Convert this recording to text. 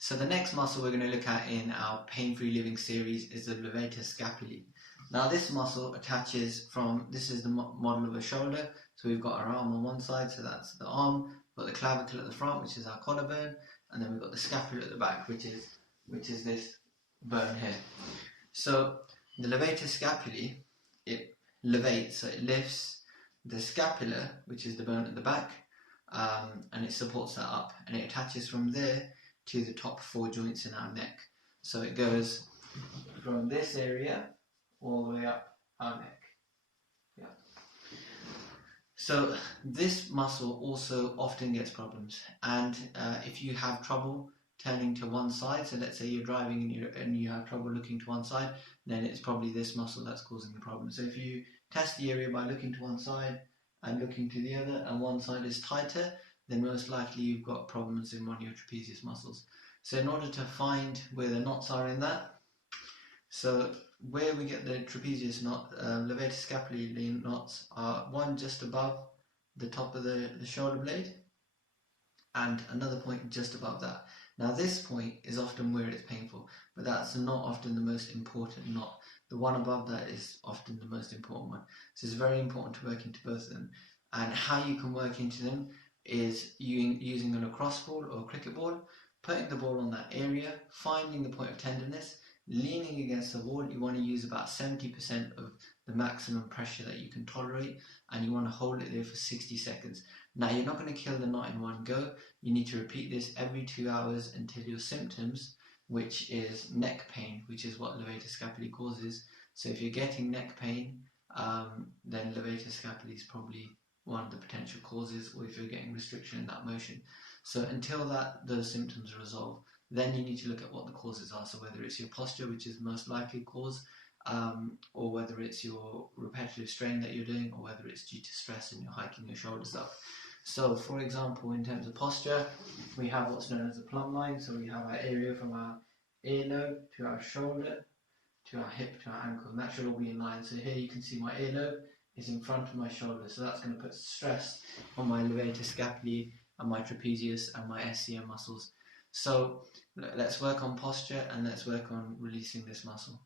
So the next muscle we're going to look at in our pain-free living series is the levator scapulae. Now this muscle attaches from, this is the model of a shoulder, so we've got our arm on one side, so that's the arm, we've got the clavicle at the front, which is our collarbone, and then we've got the scapula at the back, which is this bone here. So the levator scapulae, it levates, so it lifts the scapula, which is the bone at the back, and it supports that up, and it attaches from there to the top 4 joints in our neck. So it goes from this area all the way up our neck. Yeah. So this muscle also often gets problems, and if you have trouble turning to one side, so let's say you're driving and you have trouble looking to one side, then it's probably this muscle that's causing the problem. So if you test the area by looking to one side and looking to the other, and one side is tighter, then most likely you've got problems in one of your trapezius muscles. So in order to find where the knots are in that, so where we get the trapezius knot, levator scapulae knots are one just above the top of the shoulder blade, and another point just above that. Now this point is often where it's painful, but that's not often the most important knot. The one above that is often the most important one. So it's very important to work into both of them. And how you can work into them is using a lacrosse ball or a cricket ball, putting the ball on that area, finding the point of tenderness, leaning against the wall. You want to use about 70% of the maximum pressure that you can tolerate, and you want to hold it there for 60 seconds. Now you're not going to kill the knot in one go. You need to repeat this every 2 hours until your symptoms, which is neck pain, which is what levator scapulae causes. So if you're getting neck pain, then levator scapulae is probably one of the potential causes, or if you're getting restriction in that motion. So until those symptoms are resolved, then you need to look at what the causes are. So whether it's your posture, which is the most likely cause, or whether it's your repetitive strain that you're doing, or whether it's due to stress and you're hiking your shoulders up. So for example, in terms of posture, we have what's known as the plumb line. So we have our area from our earlobe to our shoulder, to our hip, to our ankle, and that should all be in line. So here you can see my earlobe is in front of my shoulder, so that's going to put stress on my levator scapulae and my trapezius and my SCM muscles. So let's work on posture and let's work on releasing this muscle.